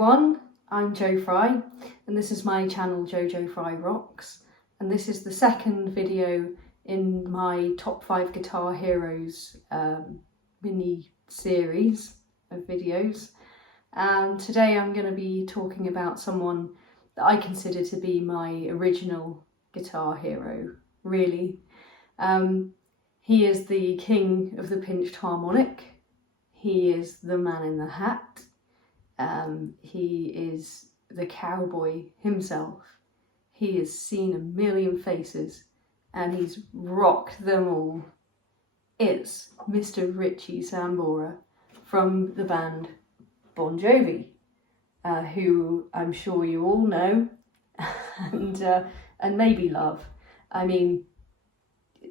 everyone, I'm Jo Fry and this is my channel Jojo Fry Rocks, and this is the second video in my top 5 guitar heroes mini series of videos. And today I'm going to be talking about someone that I consider to be my original guitar hero, really. He is the king of the pinched harmonic, he is the man in the hat, he is the cowboy himself. He has seen a million faces and he's rocked them all. It's Mr. Richie Sambora from the band Bon Jovi, who I'm sure you all know and maybe love. I mean,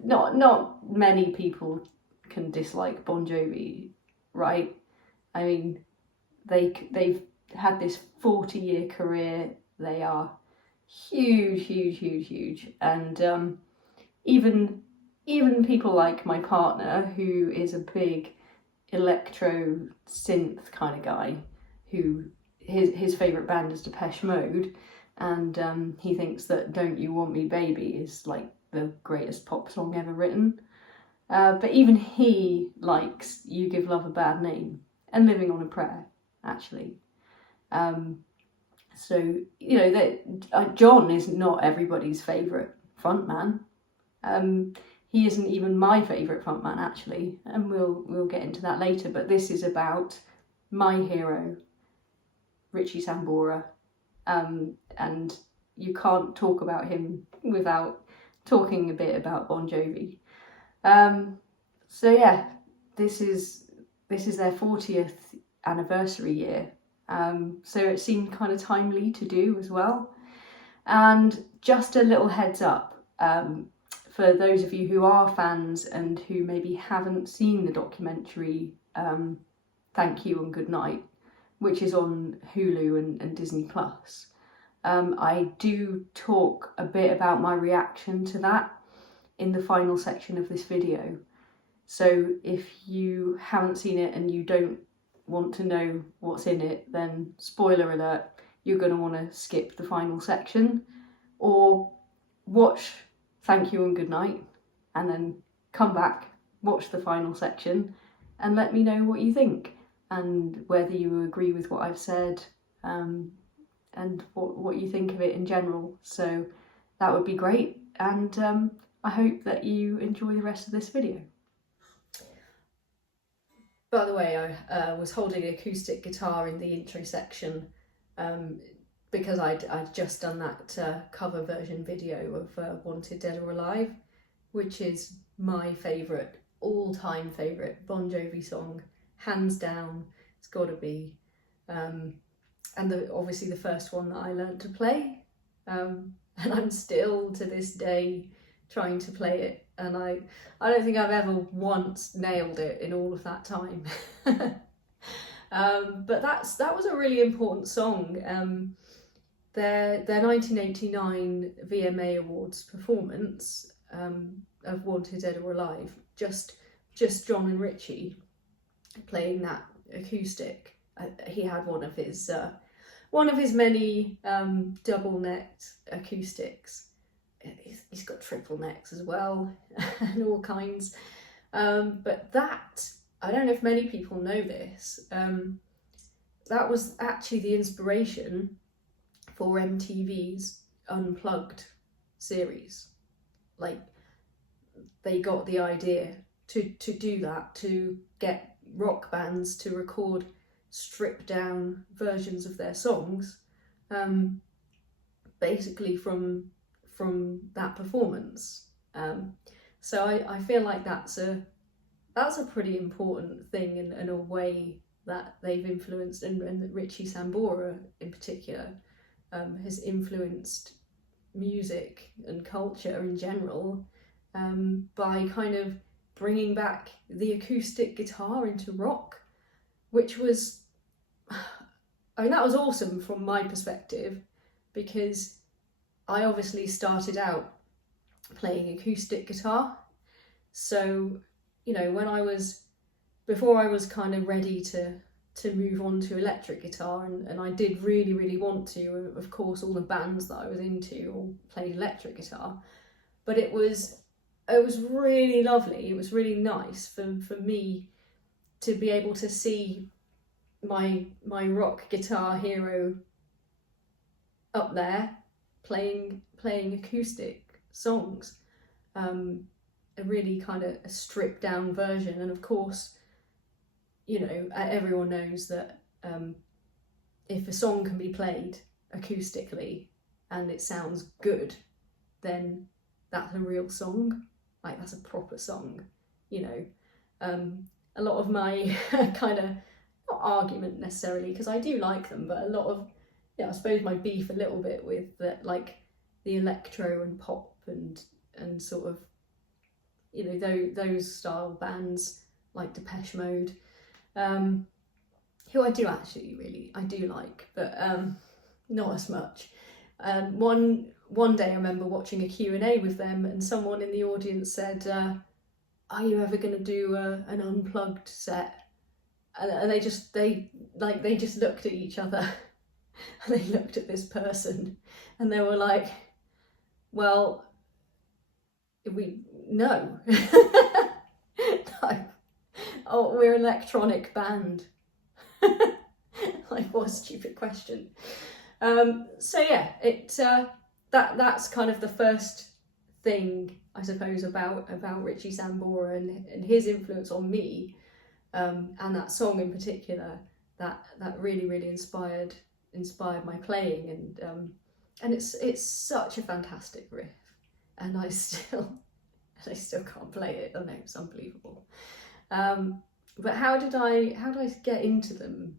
not many people can dislike Bon Jovi, right? I mean, they've had this 40-year career. They are huge, and even people like my partner, who is a big electro synth kind of guy, who his favourite band is Depeche Mode, and he thinks that Don't You Want Me Baby is like the greatest pop song ever written. But even he likes You Give Love a Bad Name and Living on a Prayer, actually. So, you know, that John is not everybody's favourite frontman. He isn't even my favourite frontman, actually, and we'll get into that later. But this is about my hero, Richie Sambora, and you can't talk about him without talking a bit about Bon Jovi. So yeah, this is their 40th anniversary year, so it seemed kind of timely to do as well. And just a little heads up, for those of you who are fans and who maybe haven't seen the documentary Thank You and Goodnight, which is on Hulu and Disney Plus, I do talk a bit about my reaction to that in the final section of this video. So if you haven't seen it and you don't want to know what's in it, then spoiler alert, you're going to want to skip the final section, or watch Thank You and Goodnight and then come back, watch the final section and let me know what you think and whether you agree with what I've said, and what you think of it in general. So that would be great, and I hope that you enjoy the rest of this video. By the way, I was holding an acoustic guitar in the intro section because I'd just done that cover version video of Wanted Dead or Alive, which is my favourite, all-time favourite Bon Jovi song, hands down. It's got to be. And obviously the first one that I learned to play, and I'm still to this day trying to play it, and I don't think I've ever once nailed it in all of that time. But that was a really important song. Their 1989 VMA Awards performance of Wanted Dead or Alive, just John and Richie playing that acoustic. He had one of his many double-necked acoustics. He's got triple necks as well and all kinds. But that, I don't know if many people know this, that was actually the inspiration for MTV's Unplugged series. Like, they got the idea to do that, to get rock bands to record stripped down versions of their songs, basically from that performance. So I feel like that's a pretty important thing, in a way that they've influenced, and that Richie Sambora in particular has influenced music and culture in general, by kind of bringing back the acoustic guitar into rock, which was, I mean, that was awesome from my perspective, because I obviously started out playing acoustic guitar. So, you know, before I was kind of ready to to move on to electric guitar, and I did really want to. Of course, all the bands that I was into all played electric guitar, but it was really lovely. It was really nice for me to be able to see my rock guitar hero up there playing acoustic songs, a really kind of a stripped down version. And of course, you know, everyone knows that if a song can be played acoustically and it sounds good, then that's a real song. Like, that's a proper song, you know. A lot of my kind of, not argument necessarily, because I do like them, but a lot of, yeah, I suppose my beef a little bit with that, like the electro and pop and sort of, you know, those style bands like Depeche Mode, who I do like, but not as much. One day I remember watching a Q&A with them, and someone in the audience said, are you ever going to do an unplugged set? And they just looked at each other and they looked at this person and they were like, well, no. No. Oh, we're an electronic band. Like, what a stupid question. So yeah, that's kind of the first thing, I suppose, about Richie Sambora and his influence on me, and that song in particular that really inspired my playing, and it's such a fantastic riff, and I still can't play it. I know, it's unbelievable. But how did I get into them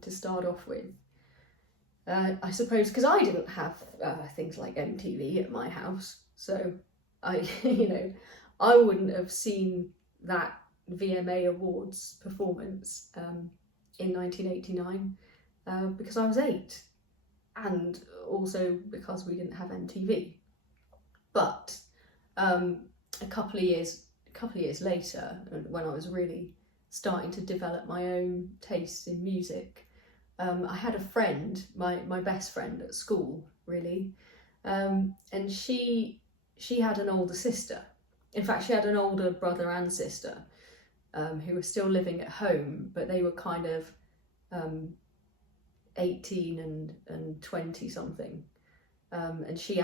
to start off with? I suppose because I didn't have things like MTV at my house, so I wouldn't have seen that VMA Awards performance in 1989 because I was 8, and also because we didn't have MTV. But a couple of years later, when I was really starting to develop my own tastes in music, I had a friend, my best friend at school, really, and she had an older sister. In fact, she had an older brother and sister who were still living at home, but they were kind of 18 and 20 something, and she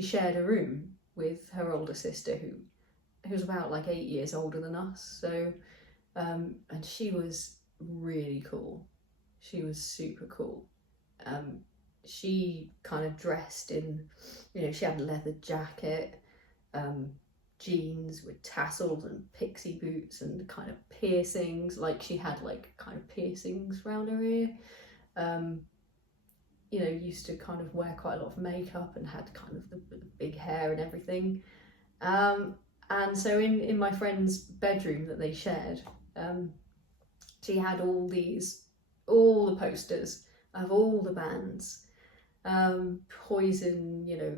shared a room with her older sister who was about like 8 years older than us. So and she was really cool. She was super cool. She kind of dressed in, you know, she had a leather jacket, jeans with tassels and pixie boots and kind of piercings. Like, she had like kind of piercings around her ear. You know, used to kind of wear quite a lot of makeup and had kind of the big hair and everything. And so in my friend's bedroom that they shared, she had all the posters of all the bands, Poison, you know,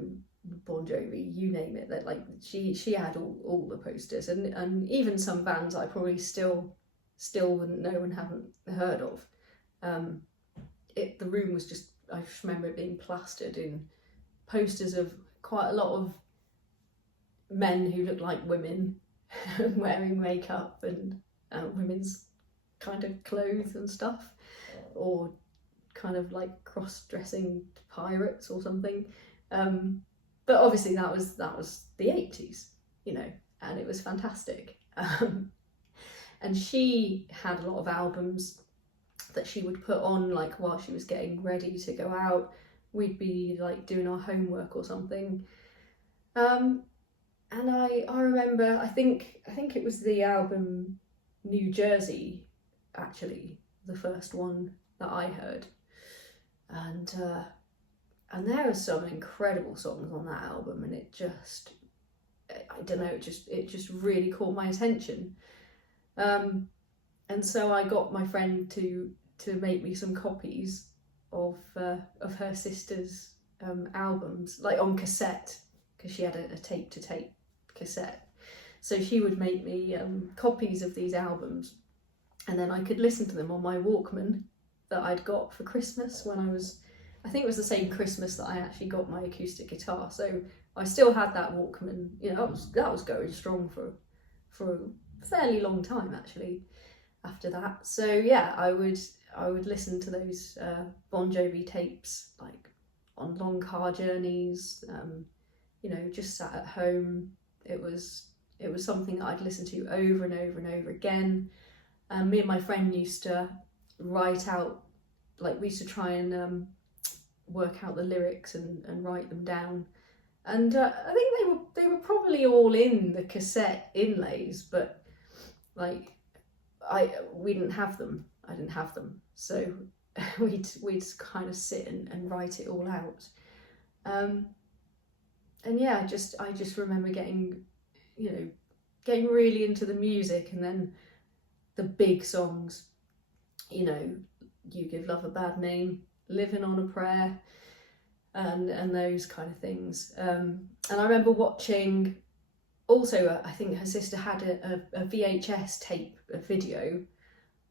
Bon Jovi, you name it. That, like, she had all the posters, and even some bands I probably still wouldn't know and haven't heard of. The room was just, I just remember it being plastered in posters of quite a lot of men who looked like women wearing makeup and women's kind of clothes and stuff, or kind of like cross-dressing pirates or something. But obviously that was the 80s, you know, and it was fantastic. And she had a lot of albums that she would put on, like, while she was getting ready to go out. We'd be like doing our homework or something. And I remember, I think it was the album New Jersey, actually, the first one that I heard. And there are some incredible songs on that album, and it just, I don't know, it just really caught my attention. And so I got my friend to make me some copies of her sister's albums, like on cassette, because she had a tape to tape cassette. So she would make me copies of these albums, and then I could listen to them on my Walkman that I'd got for Christmas when I think it was the same Christmas that I actually got my acoustic guitar. So I still had that Walkman, you know, that was going strong for a fairly long time actually after that. So yeah, I would listen to those Bon Jovi tapes, like on long car journeys, you know, just sat at home. It was something that I'd listen to over and over and over again. Me and my friend used to write out, like we used to try and work out the lyrics and write them down. And I think they were probably all in the cassette inlays, but like we didn't have them. I didn't have them, so we'd kind of sit and write it all out. And yeah, I just remember getting really into the music, and then the big songs, you know, You Give Love a Bad Name, Living on a Prayer, and those kind of things. And I remember watching, also I think her sister had a VHS tape, a video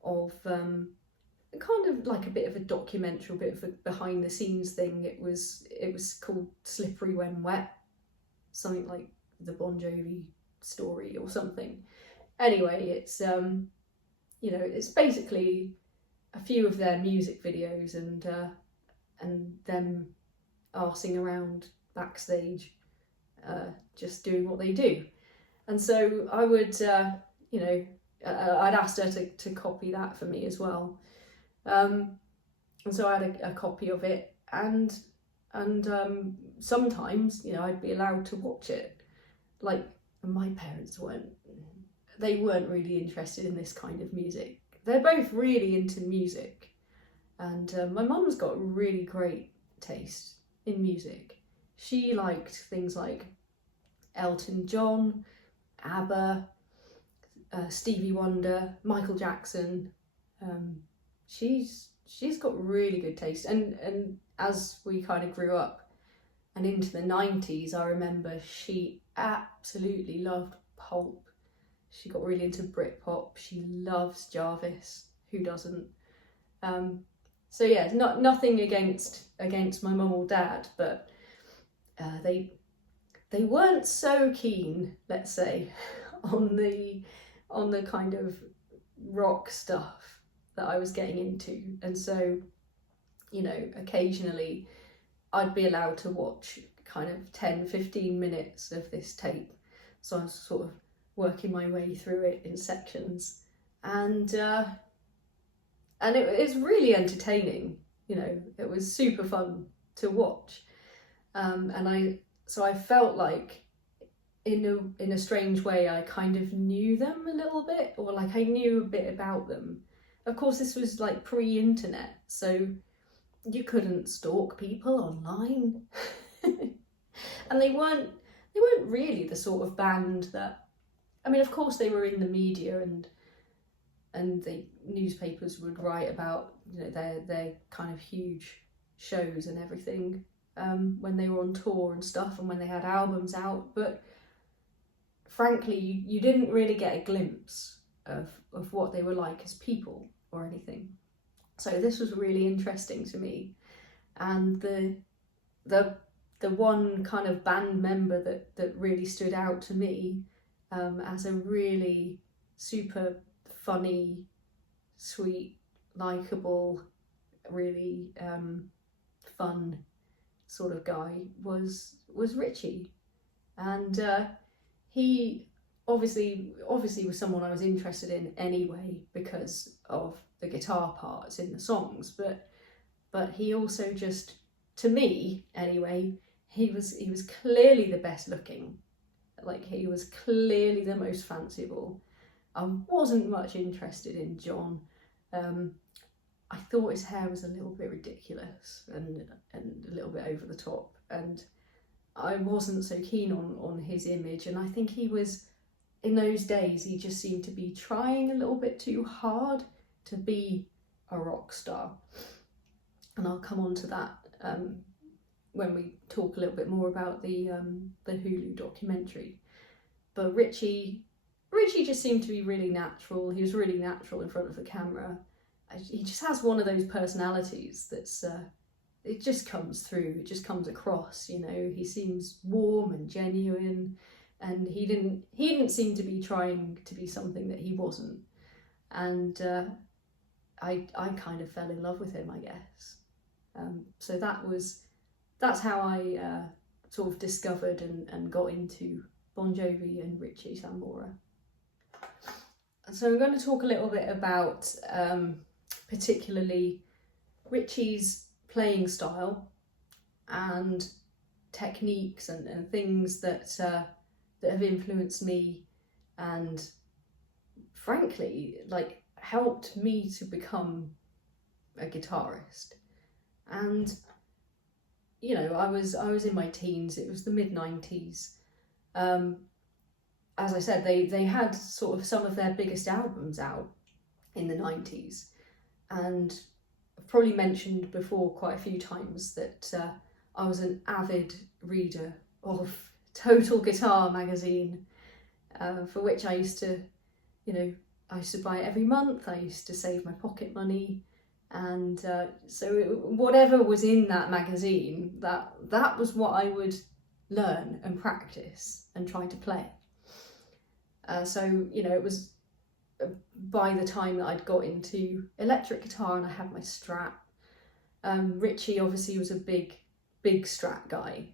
of kind of like a bit of a documentary, a bit of a behind the scenes thing. It was called Slippery When Wet, something like the Bon Jovi story or something. Anyway, it's you know, it's basically a few of their music videos and them arsing around backstage, just doing what they do. And so I would, you know, I'd asked her to copy that for me as well. And so I had a copy of it, and sometimes, you know, I'd be allowed to watch it. Like, my parents weren't really interested in this kind of music. They're both really into music, and my mum's got really great taste in music. She liked things like Elton John, ABBA, Stevie Wonder, Michael Jackson. She's got really good taste, and as we kind of grew up and into the 90s, I remember she absolutely loved pulp. She got really into Britpop. She loves Jarvis. Who doesn't? So yeah, nothing against my mum or dad, but they weren't so keen, let's say, on the kind of rock stuff that I was getting into. And so, you know, occasionally I'd be allowed to watch kind of 10-15 minutes of this tape. So I was sort of working my way through it in sections, and it was really entertaining. You know, it was super fun to watch, and I felt like in a strange way I kind of knew them a little bit, or like I knew a bit about them. Of course, this was like pre-internet, so you couldn't stalk people online, and they weren't really the sort of band that, I mean, of course they were in the media, and the newspapers would write about, you know, their kind of huge shows and everything, when they were on tour and stuff, and when they had albums out. But frankly, you didn't really get a glimpse of what they were like as people or anything. So this was really interesting to me. And the one kind of band member that really stood out to me, as a really super funny, sweet, likeable, really fun sort of guy was Richie. And he obviously was someone I was interested in anyway because of the guitar parts in the songs, but he also just, to me anyway, he was clearly the best looking. Like, he was clearly the most fanciful. I wasn't much interested in John. I thought his hair was a little bit ridiculous and a little bit over the top, and I wasn't so keen on his image. And I think he was, in those days, he just seemed to be trying a little bit too hard to be a rock star. And I'll come on to that when we talk a little bit more about the Hulu documentary. But Richie Richie just seemed to be really natural. He was really natural in front of the camera. He just has one of those personalities that's, it just comes through, it just comes across, you know. He seems warm and genuine, and he didn't seem to be trying to be something that he wasn't. And I kind of fell in love with him, I guess. So that's how I sort of discovered and got into Bon Jovi and Richie Sambora. So I'm going to talk a little bit about particularly Richie's playing style and techniques and things that have influenced me and frankly like helped me to become a guitarist. And you know, I was in my teens, it was the mid-90s. As I said, they had sort of some of their biggest albums out in the 90s, and I've probably mentioned before quite a few times that I was an avid reader of Total Guitar magazine, for which I used to, you know, I used to buy it every month. I used to save my pocket money, and so whatever was in that magazine, that was what I would learn and practice and try to play. So, you know, it was by the time that I'd got into electric guitar and I had my Strat. Richie obviously was a big Strat guy.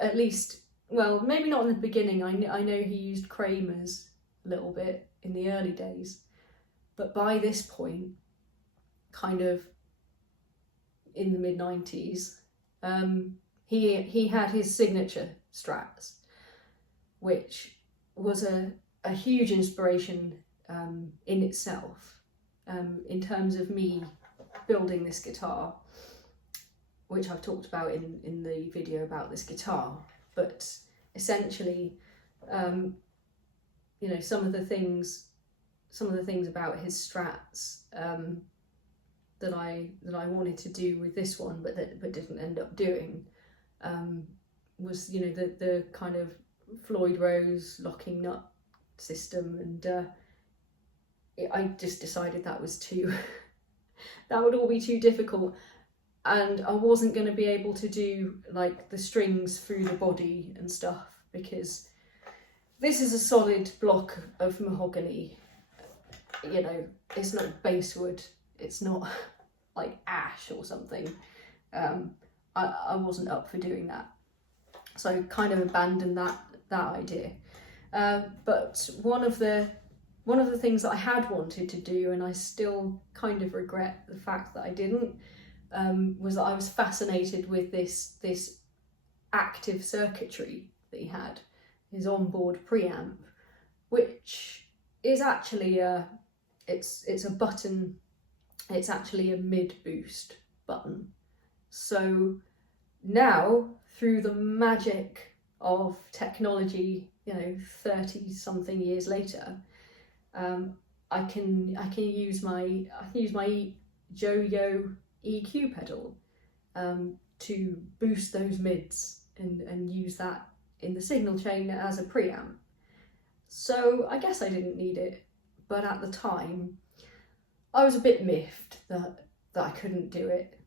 At least, well, maybe not in the beginning. I know he used Kramer's a little bit in the early days, but by this point, kind of in the mid-90s, he had his signature Strats, which was a huge inspiration in itself, in terms of me building this guitar, which I've talked about in the video about this guitar. But essentially, you know, some of the things about his Strats that I wanted to do with this one, but didn't end up doing, was, you know, the kind of Floyd Rose locking nut system, and I just decided that was too that would all be too difficult, and I wasn't going to be able to do like the strings through the body and stuff, because this is a solid block of mahogany, you know, it's not basswood, it's not like ash or something. I wasn't up for doing that, so I kind of abandoned that idea. But one of the things that I had wanted to do, and I still kind of regret the fact that I didn't, was that I was fascinated with this active circuitry that he had, his onboard preamp, which is actually it's a button. It's actually a mid boost button. So now, through the magic of technology, you know, 30 something years later, I can use my Yo-Yo EQ pedal to boost those mids and use that in the signal chain as a preamp. So I guess I didn't need it, but at the time I was a bit miffed that I couldn't do it,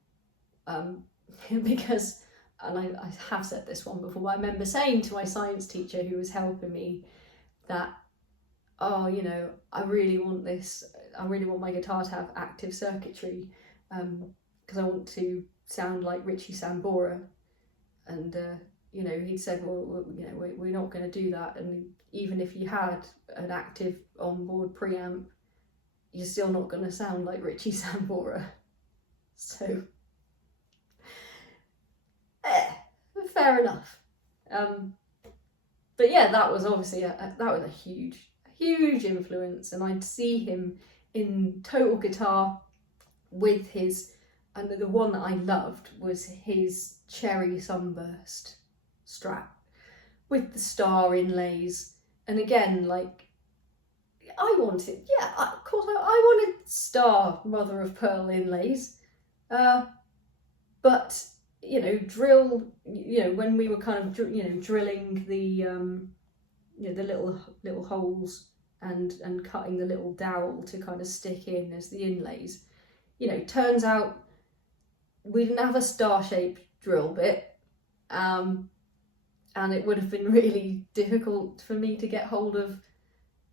because, and I have said this one before, I remember saying to my science teacher who was helping me that, oh, you know, I really want my guitar to have active circuitry, because I want to sound like Richie Sambora. And you know, he'd said, well, you know, we're not going to do that, and even if you had an active onboard preamp, you're still not going to sound like Richie Sambora. So fair enough. But yeah, that was obviously that was a huge influence, and I'd see him in Total Guitar with his, and the one that I loved was his Cherry Sunburst Strat with the star inlays. And again, like, I wanted, yeah, of course I wanted star mother of pearl inlays, but you know, when we were kind of, you know, drilling the the little holes and cutting the little dowel to kind of stick in as the inlays. Turns out we didn't have a star-shaped drill bit, and it would have been really difficult for me to get hold of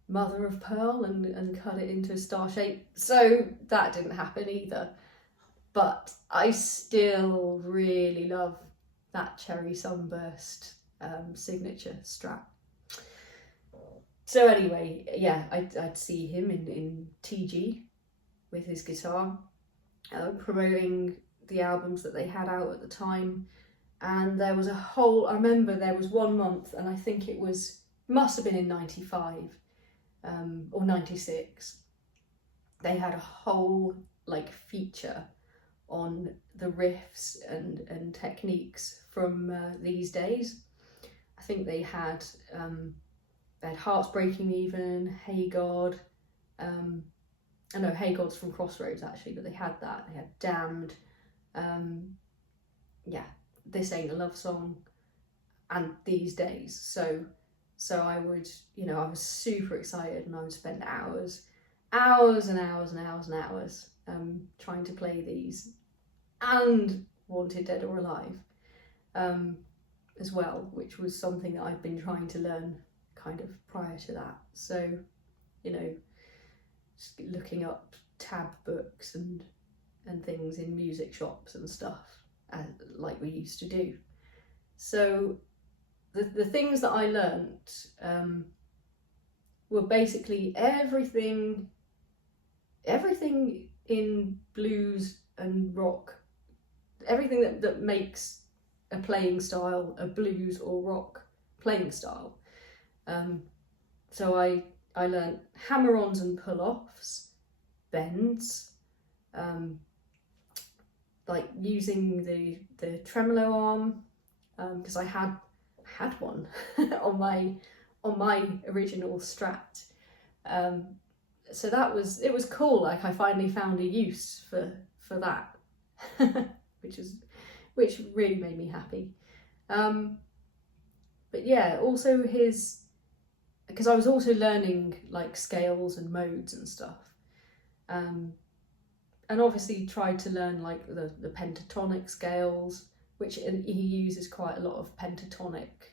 mother of pearl and cut it into a star shape, so that didn't happen either. But I still really love that Cherry Sunburst signature Strat. So anyway, yeah, I'd see him in TG with his guitar, promoting the albums that they had out at the time. And there was I remember there was one month, and I think must have been in 95 or 96, they had a whole feature on the riffs and techniques from these days. I think they had Hearts Breaking Even, Hey God, I know Hey God's from Crossroads actually, but they had that. They had Damned, This Ain't a Love Song, and These Days. So I would, I was super excited, and I would spend hours and hours and hours and hours trying to play these, and Wanted Dead or Alive as well, which was something that I'd been trying to learn kind of prior to that. So, just looking up tab books and things in music shops and stuff, like we used to do. So the things that I learnt were basically everything in blues and rock, everything that makes a playing style a blues or rock playing style. So I learnt hammer-ons and pull-offs, bends, like using the tremolo arm, because I had one on my original Strat. So it was cool. Like, I finally found a use for that, which really made me happy. But yeah, also because I was also learning like scales and modes and stuff, and obviously tried to learn like the pentatonic scales, which he uses quite a lot of pentatonic,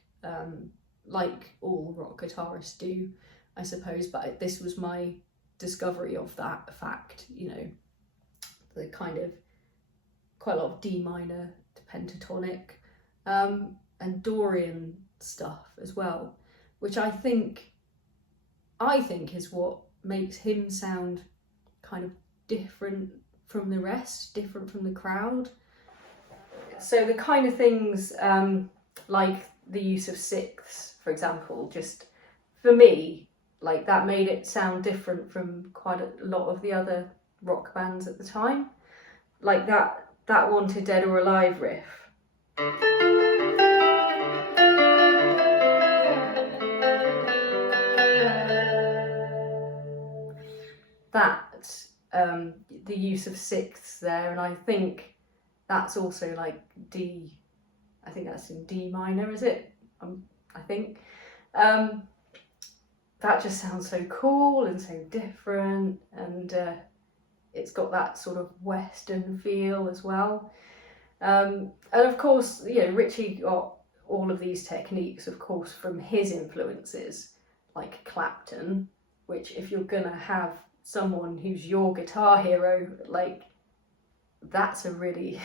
like all rock guitarists do, I suppose. But this was my discovery of that fact, the kind of quite a lot of D minor to pentatonic, and Dorian stuff as well, which I think is what makes him sound kind of different from the rest, different from the crowd. So the kind of things like the use of sixths, for example, just for me, like, that made it sound different from quite a lot of the other rock bands at the time. Like that Wanted Dead or Alive riff. The use of sixths there, and I think that's also like D. I think that's in D minor, is it? I think that just sounds so cool and so different, and it's got that sort of Western feel as well. And of course, Richie got all of these techniques, of course, from his influences, like Clapton, which, if you're gonna have someone who's your guitar hero, like, that's a really,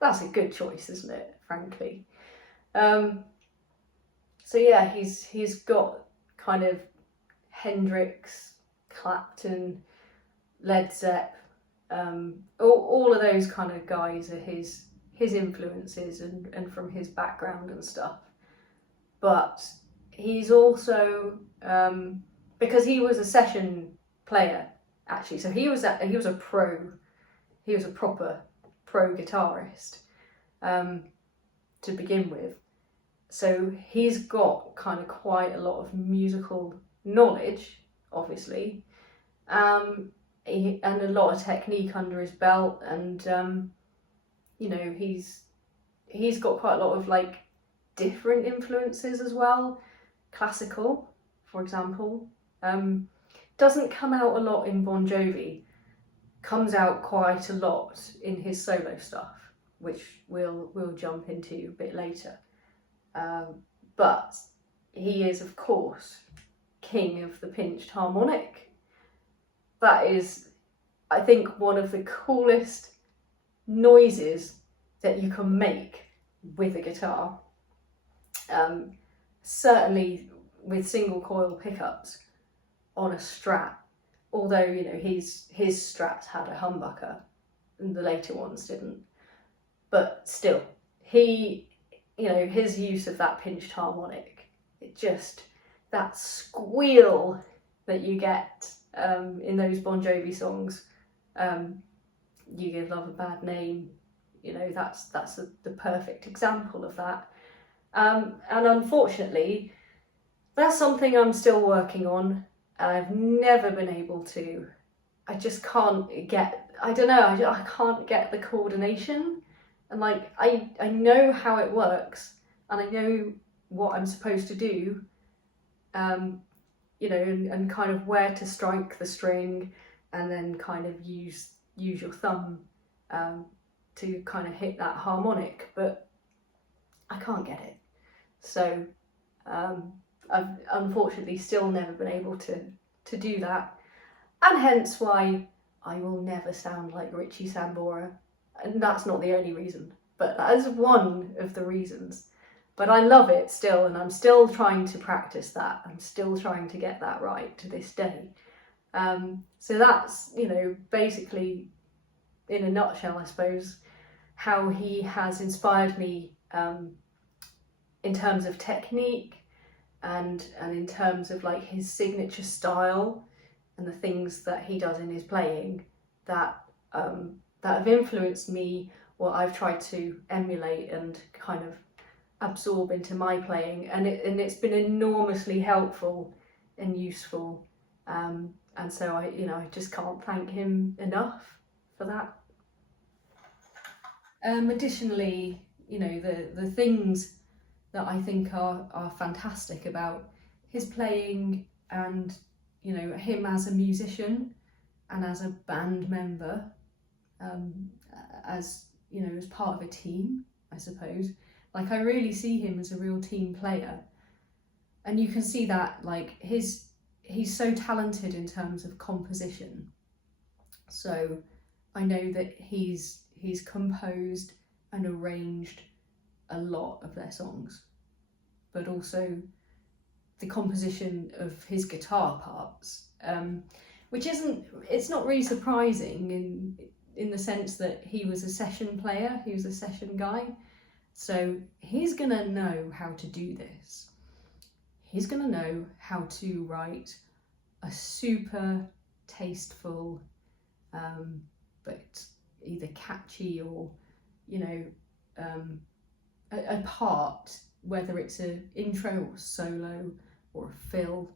that's a good choice, isn't it, frankly? So yeah, he's got kind of Hendrix, Clapton, Led Zepp, all of those kind of guys are his influences and from his background and stuff. But he's also, because he was a session player, actually, so he was a proper pro guitarist to begin with. So he's got kind of quite a lot of musical knowledge, obviously, and a lot of technique under his belt, and he's got quite a lot of like different influences as well. classical, for example. Doesn't come out a lot in Bon Jovi, comes out quite a lot in his solo stuff, which we'll jump into a bit later. But he is, of course, king of the pinched harmonic. That is, I think, one of the coolest noises that you can make with a guitar. Certainly with single coil pickups on a Strat, although, you know, his Strats had a humbucker and the later ones didn't. But still, he, you know, his use of that pinched harmonic, it just, that squeal that you get in those Bon Jovi songs, You Give Love a Bad Name, you know, that's the perfect example of that. And unfortunately, that's something I'm still working on. I've never been able to, I just can't get, I don't know, I can't get the coordination. And like, I know how it works, and I know what I'm supposed to do, you know, and kind of where to strike the string, and then kind of use your thumb to kind of hit that harmonic, but I can't get it. So I've unfortunately still never been able to do that, and hence why I will never sound like Richie Sambora. And that's not the only reason, but that is one of the reasons. But I love it still, and I'm still trying to practice that. I'm still trying to get that right to this day. So that's, you know, basically, in a nutshell, I suppose, how he has inspired me in terms of technique, and in terms of like his signature style and the things that he does in his playing that have influenced me, or I've tried to emulate and kind of absorb into my playing, and it's been enormously helpful and useful, and so I just can't thank him enough for that. Additionally, you know, the things that I think are fantastic about his playing, and, you know, him as a musician and as a band member, as, you know, as part of a team, I suppose. Like, I really see him as a real team player, and you can see that, like, he's so talented in terms of composition. So I know that he's composed and arranged a lot of their songs, but also the composition of his guitar parts, which it's not really surprising in the sense that he was a session player, he was a session guy, so he's gonna know how to do this. He's gonna know how to write a super tasteful, but either catchy or, you know, a part, whether it's an intro or solo or a fill.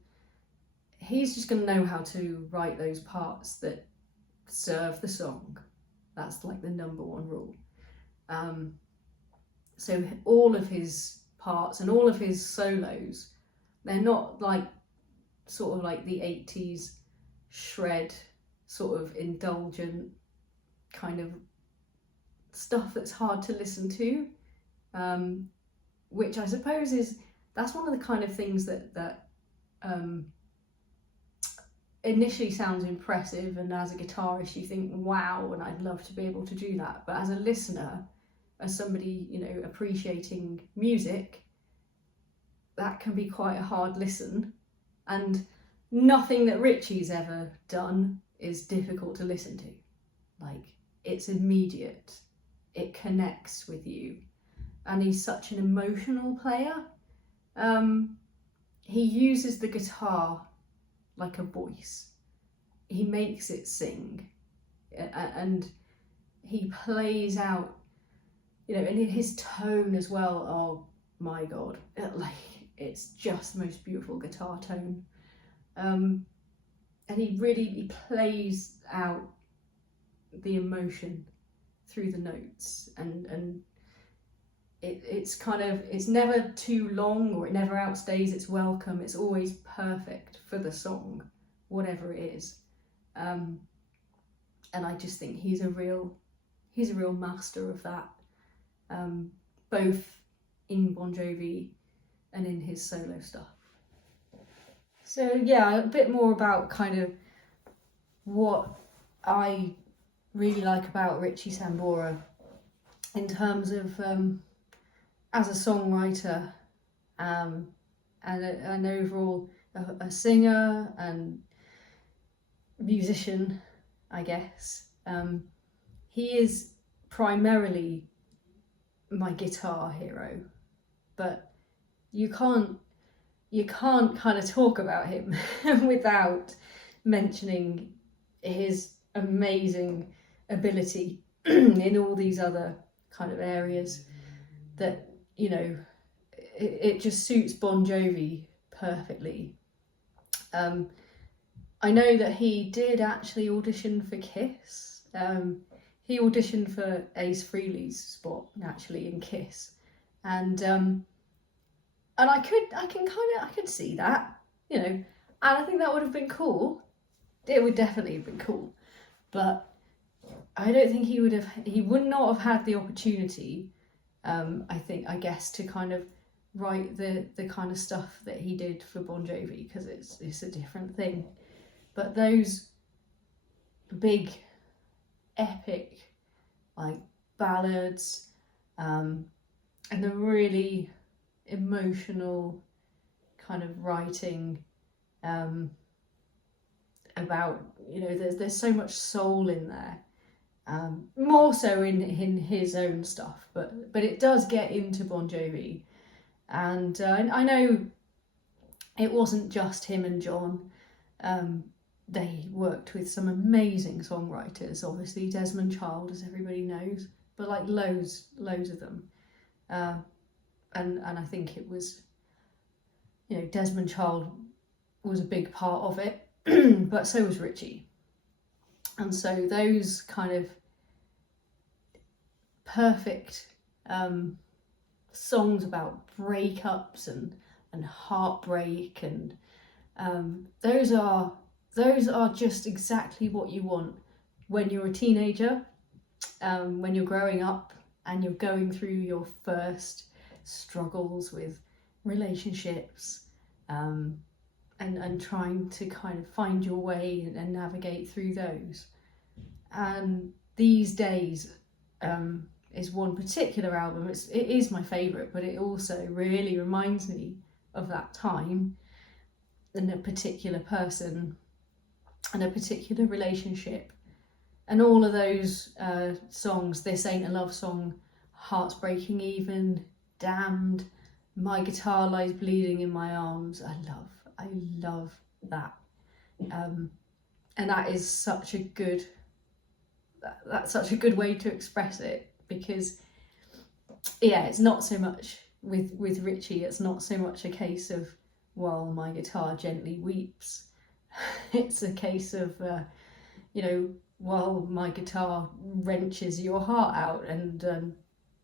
He's just going to know how to write those parts that serve the song. That's like the number one rule. So all of his parts and all of his solos, they're not like sort of like the 80s shred, sort of indulgent kind of stuff that's hard to listen to, which I suppose that's one of the kind of things that initially sounds impressive, and as a guitarist you think, wow, and I'd love to be able to do that. But as a listener, as somebody, you know, appreciating music, that can be quite a hard listen, and nothing that Richie's ever done is difficult to listen to. Like, it's immediate, it connects with you, and he's such an emotional player. He uses the guitar like a voice. He makes it sing, and he plays out, you know, and his tone as well, oh my god, like, it's just the most beautiful guitar tone. And he plays out the emotion through the notes, and it's never too long, or it never outstays its welcome. It's always perfect for the song, whatever it is. And I just think he's a real master of that, both in Bon Jovi and in his solo stuff. So yeah, a bit more about kind of what I really like about Richie Sambora in terms of as a songwriter, and overall a singer and musician, I guess. He is primarily my guitar hero, but you can't kind of talk about him without mentioning his amazing ability in all these other kind of areas that, you know, it just suits Bon Jovi perfectly. I know that he did actually audition for Kiss. He auditioned for Ace Frehley's spot actually in Kiss, and I could see that, you know, and I think that would have been cool. It would definitely have been cool, but I don't think he would not have had the opportunity, I guess, to kind of write the kind of stuff that he did for Bon Jovi, because it's a different thing. But those big, epic, like, ballads, and the really emotional kind of writing, about, you know, there's so much soul in there, more so in his own stuff, but it does get into Bon Jovi, and I know it wasn't just him and John. They worked with some amazing songwriters, obviously Desmond Child, as everybody knows, but like loads of them, and I think it was, you know, Desmond Child was a big part of it, but so was Richie. And so those kind of perfect songs about breakups and heartbreak, and those are just exactly what you want when you're a teenager, when you're growing up and you're going through your first struggles with relationships, and trying to kind of find your way and navigate through those. And These Days is one particular album. It is my favourite, but it also really reminds me of that time and a particular person and a particular relationship. And all of those songs, This Ain't a Love Song, Heart's Breaking Even, Damned, My Guitar Lies Bleeding in My Arms, I love that. And that is such a good way to express it, because yeah, it's not so much with Richie, it's not so much a case of, while my guitar gently weeps. It's a case of, you know, while my guitar wrenches your heart out and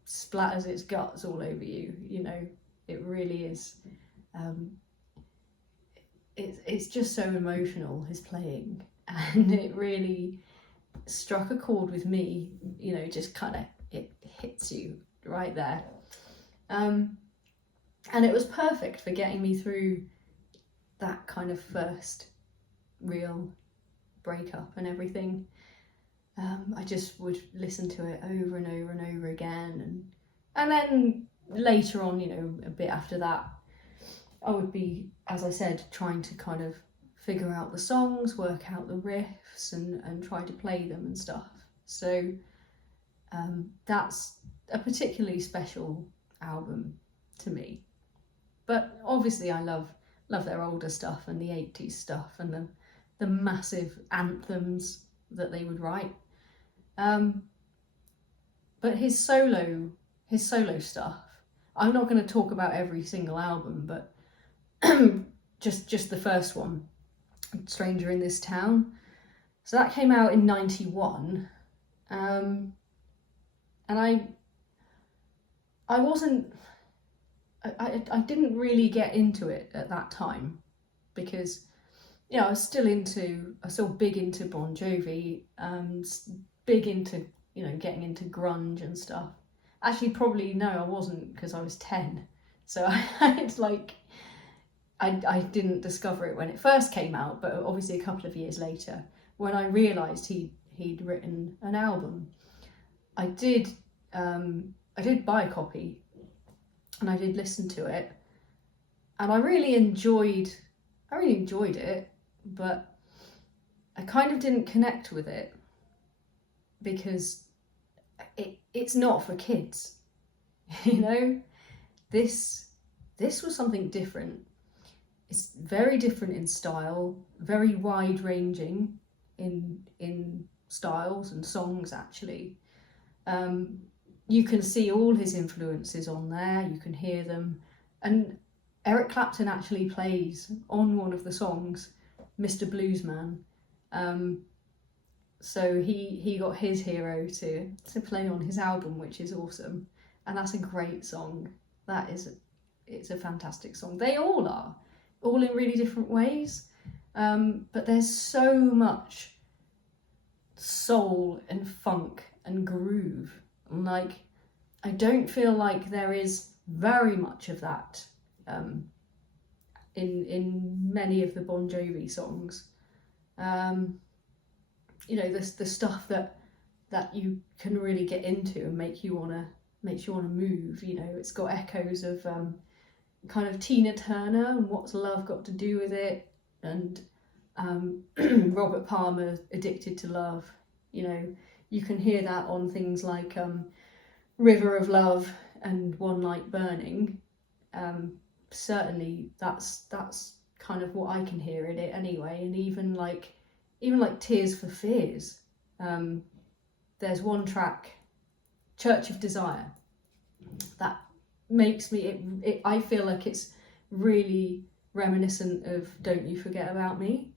splatters its guts all over you. You know, it really is. It's just so emotional, his playing, and it really struck a chord with me. You know, just kind of, it hits you right there. And it was perfect for getting me through that kind of first real breakup and everything. I just would listen to it over and over and over again, and then later on, you know, a bit after that, I would be, as I said, trying to kind of figure out the songs, work out the riffs, and try to play them and stuff. So that's a particularly special album to me. But obviously I love their older stuff and the 80s stuff and the massive anthems that they would write. But his solo stuff, I'm not going to talk about every single album, but just the first one, Stranger in This Town. So that came out in 91, and I wasn't, I didn't really get into it at that time because, you know, I was still big into Bon Jovi, big into, you know, getting into grunge and stuff. Actually, probably no, I wasn't, because I was 10. So it's like, I didn't discover it when it first came out, but obviously a couple of years later, when I realised he'd written an album, I did buy a copy and I did listen to it, and I really enjoyed it, but I kind of didn't connect with it because it's not for kids. You know, this was something different. It's very different in style, very wide ranging in styles and songs actually. You can see all his influences on there, you can hear them, and Eric Clapton actually plays on one of the songs, Mr. Bluesman. So he got his hero to play on his album, which is awesome, and that's a great song. It's a fantastic song. They all are, all in really different ways, but there's so much soul and funk and groove, and like, I don't feel like there is very much of that in many of the Bon Jovi songs. You know, the stuff that you can really get into and makes you wanna move. You know, it's got echoes of kind of Tina Turner and What's Love Got to Do with It, and Robert Palmer, Addicted to Love. You know, you can hear that on things like River of Love and One Night Burning. Certainly that's kind of what I can hear in it anyway. And even like Tears for Fears, there's one track, Church of Desire, that makes me, I feel like it's really reminiscent of Don't You Forget About Me.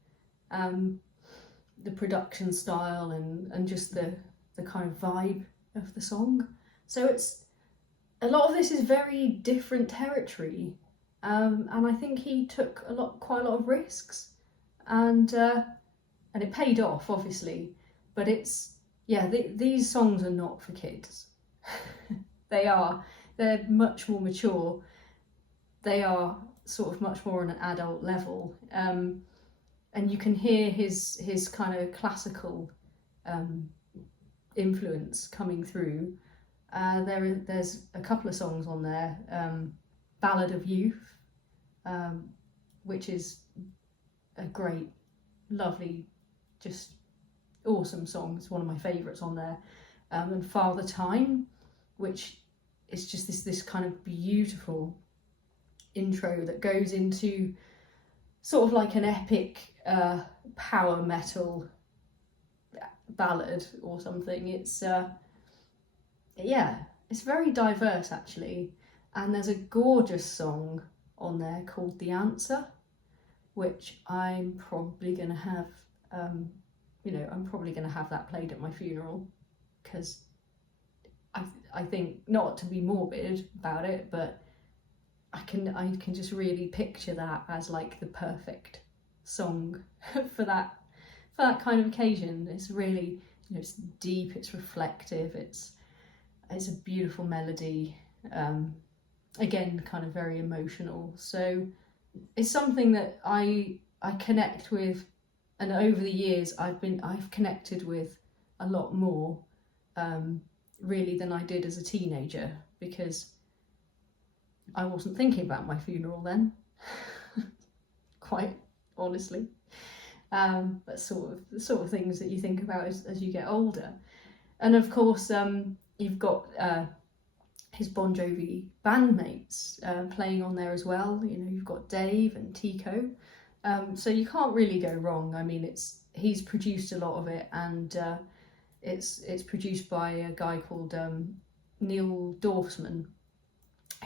The production style and just the kind of vibe of the song. So it's, a lot of this is very different territory, and I think he took quite a lot of risks, and it paid off, obviously. But it's, yeah, these songs are not for kids. They're much more mature. They are sort of much more on an adult level, and you can hear his kind of classical influence coming through. There's a couple of songs on there, Ballad of Youth, which is a great, lovely, just awesome song. It's one of my favourites on there, and Father Time, which is just this kind of beautiful intro that goes into sort of like an epic power metal ballad or something. It's it's very diverse actually, and there's a gorgeous song on there called The Answer, which I'm probably going to have that played at my funeral, because I think, not to be morbid about it, but I can just really picture that as like the perfect song for that kind of occasion. It's really, you know, it's deep, it's reflective, it's a beautiful melody, again kind of very emotional. So it's something that I connect with, and over the years I've connected with a lot more really than I did as a teenager, because I wasn't thinking about my funeral then, quite honestly. But sort of things that you think about as you get older. And of course, you've got his Bon Jovi bandmates playing on there as well. You know, you've got Dave and Tico. So you can't really go wrong. I mean, he's produced a lot of it, and it's produced by a guy called Neil Dorfman,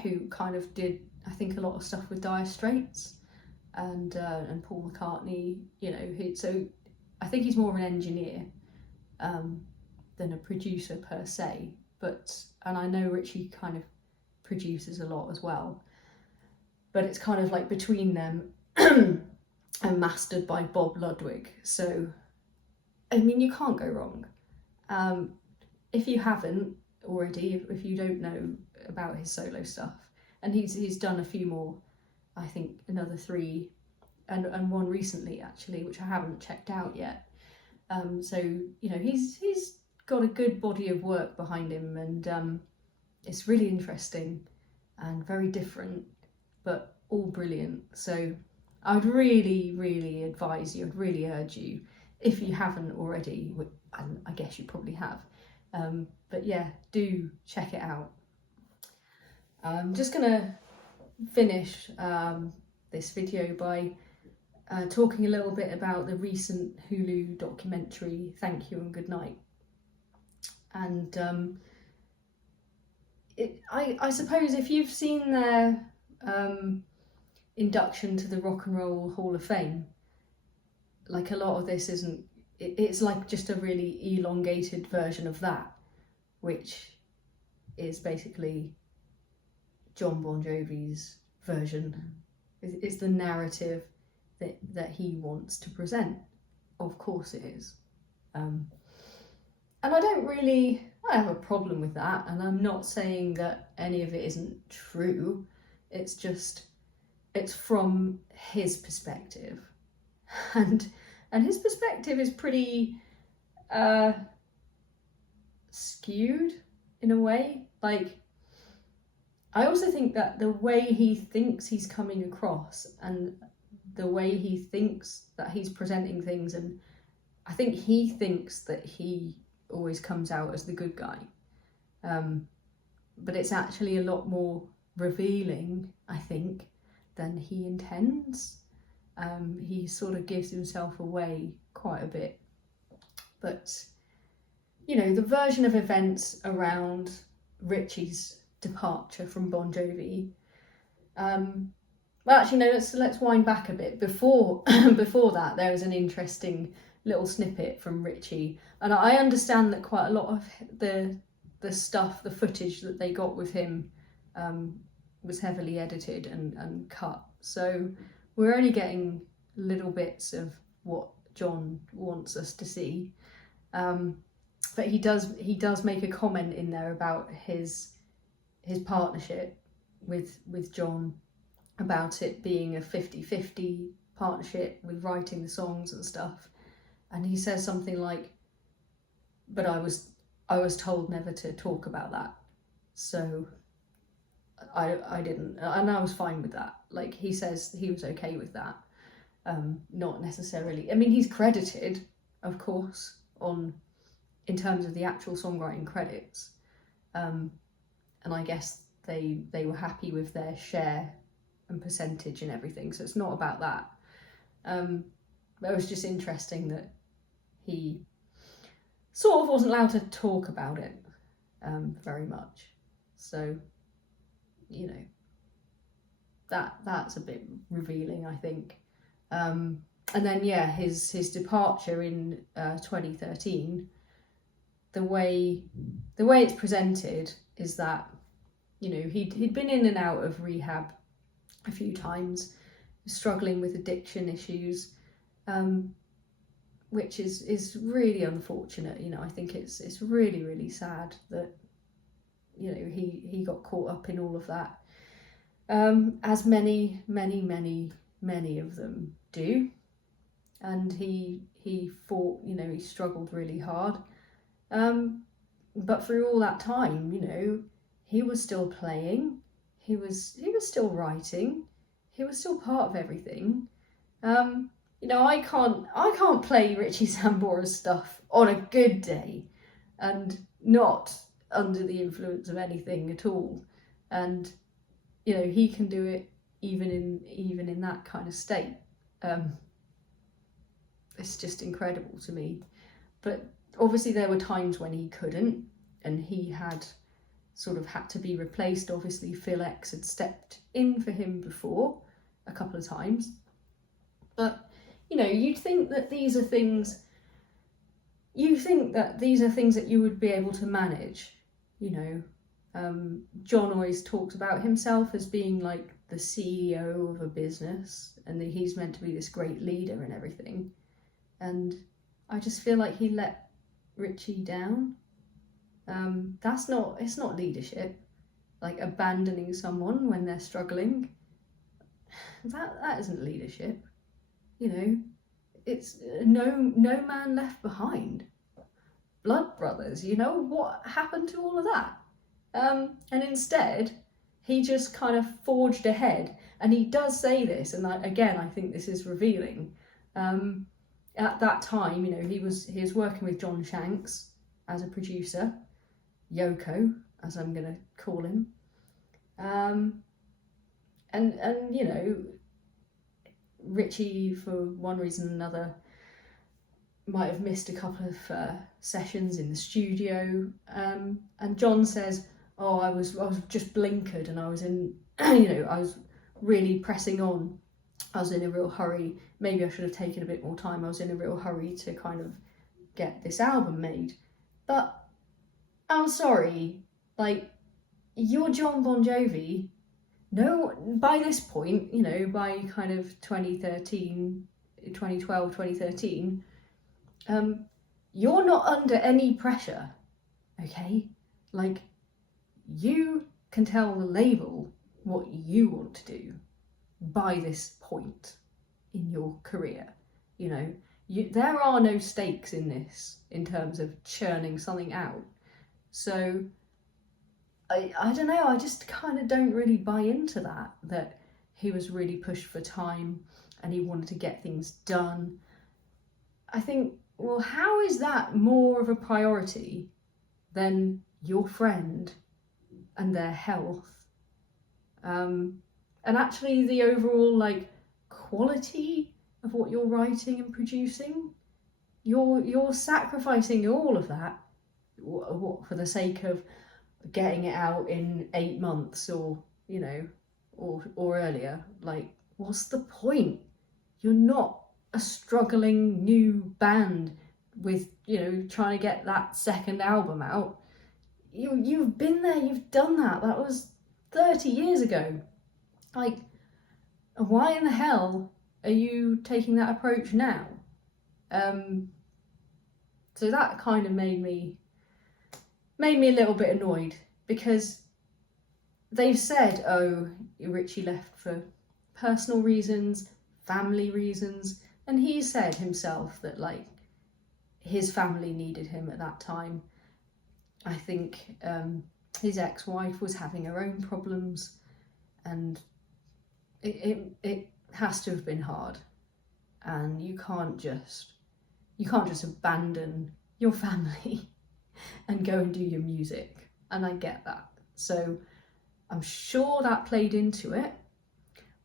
who kind of did, I think, a lot of stuff with Dire Straits and Paul McCartney. You know, so I think he's more of an engineer than a producer per se. And I know Richie kind of produces a lot as well. But it's kind of like between them and mastered by Bob Ludwig. So, I mean, you can't go wrong. If you haven't already, if you don't know about his solo stuff, and he's done a few more, I think another 3 and one recently actually, which I haven't checked out yet. So, you know, he's got a good body of work behind him, and it's really interesting and very different, but all brilliant. So I would really advise you, I'd really urge you, if you haven't already, and I guess you probably have, but yeah, do check it out. I'm just gonna finish this video by talking a little bit about the recent Hulu documentary Thank You and Goodnight. And I suppose if you've seen their induction to the Rock and Roll Hall of Fame, like a lot of this isn't, it's like just a really elongated version of that, which is basically John Bon Jovi's version. It's the narrative that he wants to present. Of course it is. And I have a problem with that, and I'm not saying that any of it isn't true. It's just, it's from his perspective. And his perspective is pretty skewed in a way. Like, I also think that the way he thinks he's coming across and the way he thinks that he's presenting things, and I think he thinks that he always comes out as the good guy, but it's actually a lot more revealing, I think, than he intends. He sort of gives himself away quite a bit. But, you know, the version of events around Richie's departure from Bon Jovi, well, actually, no, let's wind back a bit. Before that, there was an interesting little snippet from Richie, and I understand that quite a lot of the stuff, the footage that they got with him, was heavily edited and cut. So we're only getting little bits of what John wants us to see. But he does make a comment in there about his partnership with John, about it being a 50-50 partnership with writing the songs and stuff. And he says something like, but I was told never to talk about that, so I didn't, and I was fine with that. Like, he says he was okay with that. Not necessarily, I mean, he's credited, of course, in terms of the actual songwriting credits, and I guess they were happy with their share and percentage and everything, so it's not about that. But it was just interesting that he sort of wasn't allowed to talk about it very much. So, you know, that's a bit revealing, I think. And then, yeah, his departure in 2013, the way it's presented is that, you know, he'd been in and out of rehab a few times, struggling with addiction issues, which is really unfortunate. You know, I think it's really sad that, you know, he got caught up in all of that, as many of them do. And he fought, you know, he struggled really hard, but through all that time, you know, he was still playing, he was still writing, he was still part of everything. You know, I can't play Richie Sambora's stuff on a good day and not under the influence of anything at all. And, you know, he can do it even in that kind of state. It's just incredible to me. But obviously there were times when he couldn't, and he had sort of had to be replaced. Obviously Phil X had stepped in for him before a couple of times. But, you know, you'd think that these are things that you would be able to manage, you know. John always talks about himself as being like the CEO of a business, and that he's meant to be this great leader and everything. And I just feel like he let Richie down. It's not leadership. Like abandoning someone when they're struggling, that isn't leadership. You know, it's no man left behind. Blood brothers, you know, what happened to all of that? And instead, he just kind of forged ahead. And he does say this, and I think this is revealing. At that time, you know, he was working with John Shanks as a producer, Yoko, as I'm going to call him. And you know, Richie, for one reason or another, might have missed a couple of sessions in the studio. And John says, "Oh, I was just blinkered, and I was in, you know, I was really pressing on. I was in a real hurry. Maybe I should have taken a bit more time. I was in a real hurry to kind of get this album made." But I'm sorry, like, you're John Bon Jovi. No, by this point, you know, by kind of 2012, 2013, you're not under any pressure, okay? Like, you can tell the label what you want to do by this point in your career. You know, there are no stakes in this in terms of churning something out. So I don't know, I just kind of don't really buy into that he was really pushed for time and he wanted to get things done. I think, well, how is that more of a priority than your friend and their health? And actually the overall, like, quality of what you're writing and producing, you're sacrificing all of that, what, for the sake of getting it out in 8 months, or, you know, or earlier. Like, what's the point? You're not a struggling new band with, you know, trying to get that second album out. You've been there, you've done that. That was 30 years ago. Like, why in the hell are you taking that approach now? So that kind of made me a little bit annoyed, because they've said, oh, Richie left for personal reasons, family reasons, and he said himself that, like, his family needed him at that time. I think his ex-wife was having her own problems, and it has to have been hard. And you can't just abandon your family and go and do your music. And I get that. So I'm sure that played into it,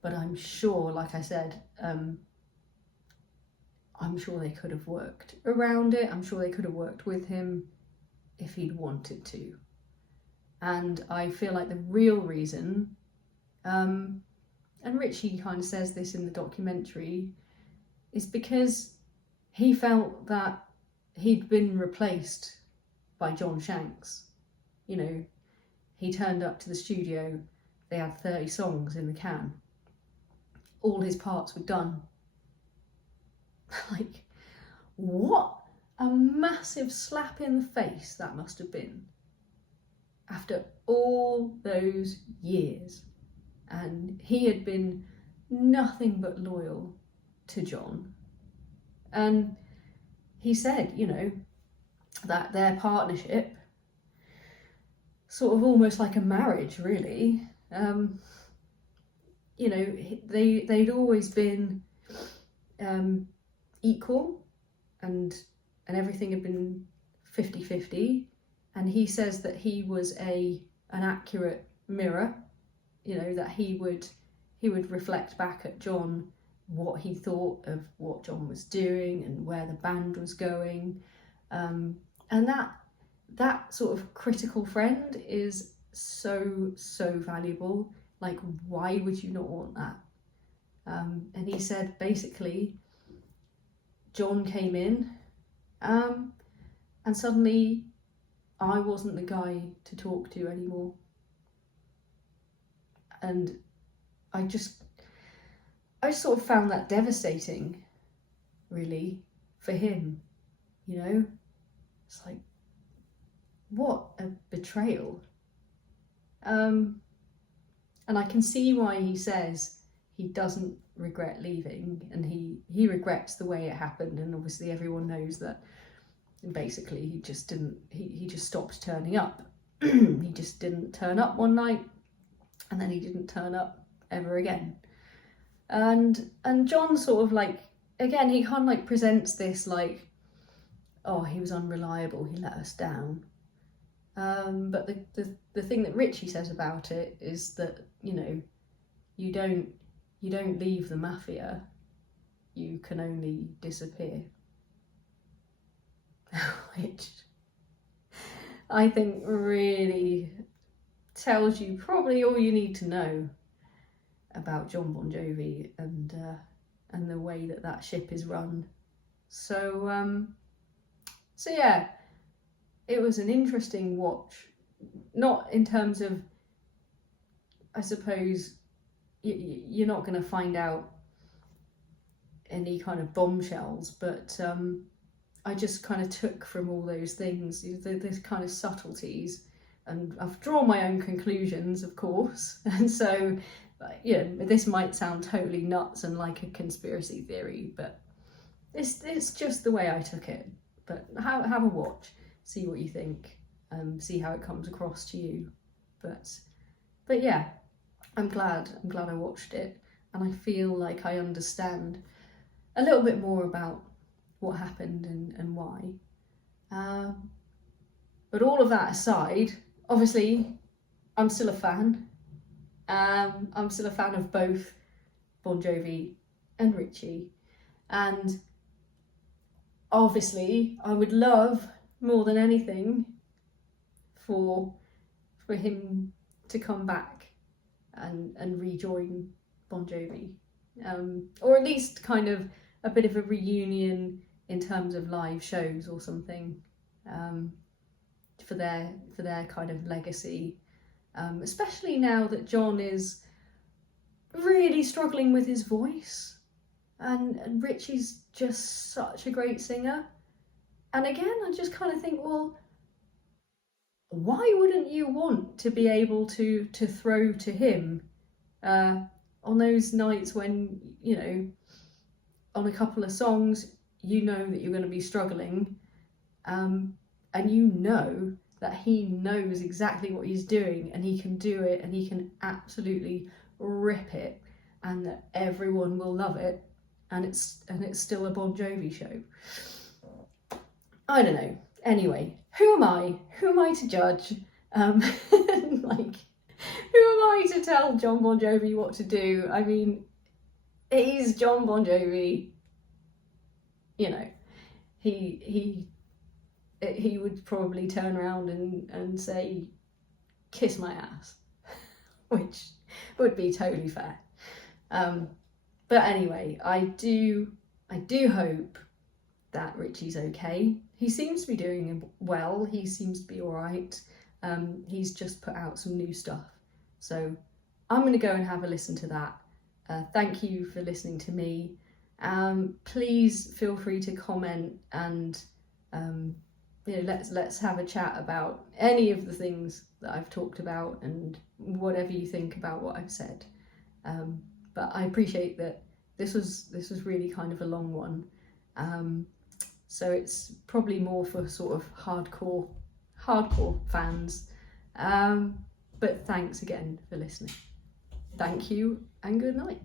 but I'm sure, like I said, I'm sure they could have worked around it. I'm sure they could have worked with him if he'd wanted to. And I feel like the real reason, and Richie kind of says this in the documentary, is because he felt that he'd been replaced by John Shanks. You know, he turned up to the studio, they had 30 songs in the can. All his parts were done. Like, what a massive slap in the face that must have been. After all those years. And he had been nothing but loyal to John. And he said, you know, that their partnership, sort of almost like a marriage, really, you know, they'd always been equal, and everything had been 50-50. And he says that he was an accurate mirror, you know, that he would reflect back at John what he thought of what John was doing and where the band was going. And that sort of critical friend is so valuable. Like, why would you not want that? And he said, basically, John came in, and suddenly I wasn't the guy to talk to anymore. And I sort of found that devastating, really, for him, you know? It's like, what a betrayal. And I can see why he says he doesn't regret leaving, and he regrets the way it happened, and obviously everyone knows that basically he just stopped turning up. He just didn't turn up one night, and then he didn't turn up ever again. And John sort of like, again, he kind of like presents this like, oh, he was unreliable, he let us down. But the thing that Richie says about it is that, you know, you don't leave the mafia, you can only disappear. Which I think really tells you probably all you need to know about Jon Bon Jovi and the way that ship is run. So yeah, it was an interesting watch. Not in terms of, I suppose, you're not going to find out any kind of bombshells, but I just kind of took from all those things, those kind of subtleties, and I've drawn my own conclusions, of course. And so, you know, this might sound totally nuts and like a conspiracy theory, but it's just the way I took it. But have a watch, see what you think, see how it comes across to you. But yeah, I'm glad I watched it, and I feel like I understand a little bit more about what happened and why. But all of that aside, obviously I'm still a fan. I'm still a fan of both Bon Jovi and Richie, and obviously I would love more than anything for him to come back and rejoin Bon Jovi, or at least kind of a bit of a reunion in terms of live shows or something, for their kind of legacy, especially now that John is really struggling with his voice, and Richie's just such a great singer. And again, I just kind of think, well, why wouldn't you want to be able to throw to him on those nights when, you know, on a couple of songs, you know that you're going to be struggling, and you know that he knows exactly what he's doing, and he can do it, and he can absolutely rip it, and that everyone will love it, and it's still a Bon Jovi show. I don't know. Anyway, who am I to judge? Like, who am I to tell Jon Bon Jovi what to do? I mean, it is Jon Bon Jovi. You know, he would probably turn around and say, kiss my ass, which would be totally fair. But anyway, I do hope that Richie's okay. He seems to be doing well. He seems to be all right. He's just put out some new stuff. So I'm going to go and have a listen to that. Thank you for listening to me. Please feel free to comment, and you know, let's have a chat about any of the things that I've talked about, and whatever you think about what I've said. But I appreciate that this was really kind of a long one. So it's probably more for sort of hardcore fans. But thanks again for listening. Thank you and good night.